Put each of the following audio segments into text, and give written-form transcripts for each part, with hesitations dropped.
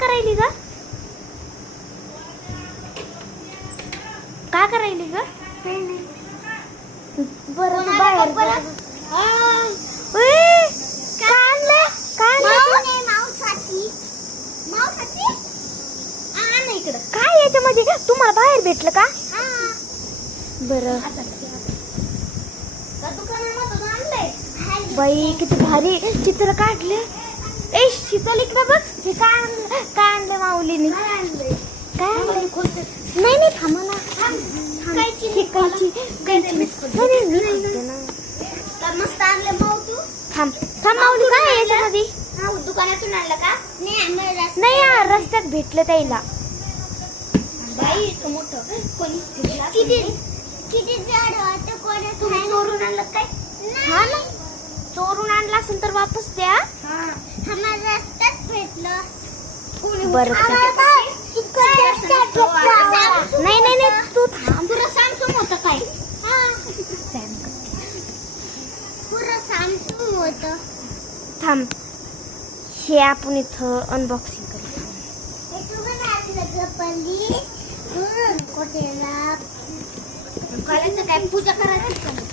करायली ग? का करायली ग? बरं तू बाहेर काय याच्यामध्ये तुम्हाला बाहेर भेटलं का? बरं बाई किती भारी चित्र काढले. ए शीतल इकडे बघ, हे काय आणलं माऊलीने? काय आणलं? नाही नाही थांबा ना, मस्त आणले माऊ तू. थांब थांब माऊली, काय आहे याच्यामध्ये? दुकानातून आणलं का? नाही यार, रस्त्यात भेटलं त्याला. बाई तो मोठं कोणी किती जड होतं. कोणी चोरून आणलं काय? हा ना, चोरून आणला असेल तर वापस द्या. आम्हाला रस्त्यात भेटलं. बरं नाही नाही नाही, तू थांब. पुरं सॅमसंग होतं काय? पुरं सॅमसंग होतं. थांब, हे आपण इथं अनबॉक्सिंग करू. काय पूजा करायची?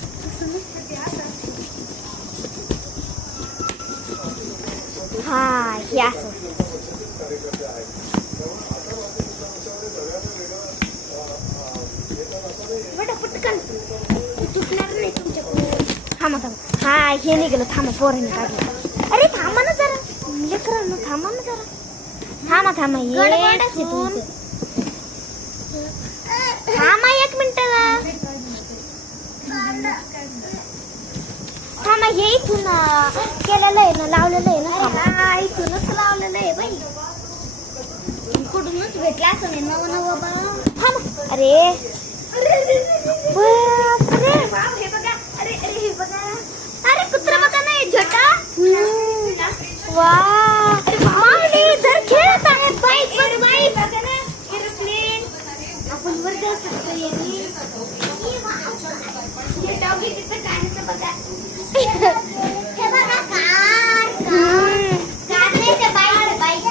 हा हे असं. पटकन तुटणार नाही तुमच्याकडून. थांबा थांबा, हा हे निघालं. थांबा, पोरांनी काढलं. अरे थांबा ना जरा, लेकरांनो थांबा ना जरा. थांबा थांबा, थांबा 1 मिनिट. थांबा, हे इथून केलेलं आहे ना, लावलेलं आहे ना. हा इथूनच लावलेलं आहे बाई. कुठूनच भेटला असं नाही. नवं थांब. अरे बापरे, हे बघा. अरे अरे हे बघा. अरे कुत्रा बघा नाही छोटा. वा माऊली जर खेळत आहे. बाईक बघा ना. एरोप्लेन आपण वर जाऊ शकतो. हे डॉगी तिथं गाण्याचं बघा. हे बघा कार नाही ते बाईक.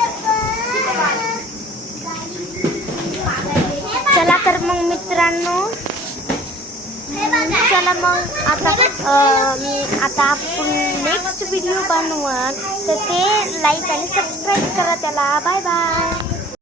चला तर मग मित्रांनो, चला मग आता आपण नेक्स्ट व्हिडिओ बनवून, तर ते लाईक आणि सबस्क्राईब करा त्याला. Bye bye.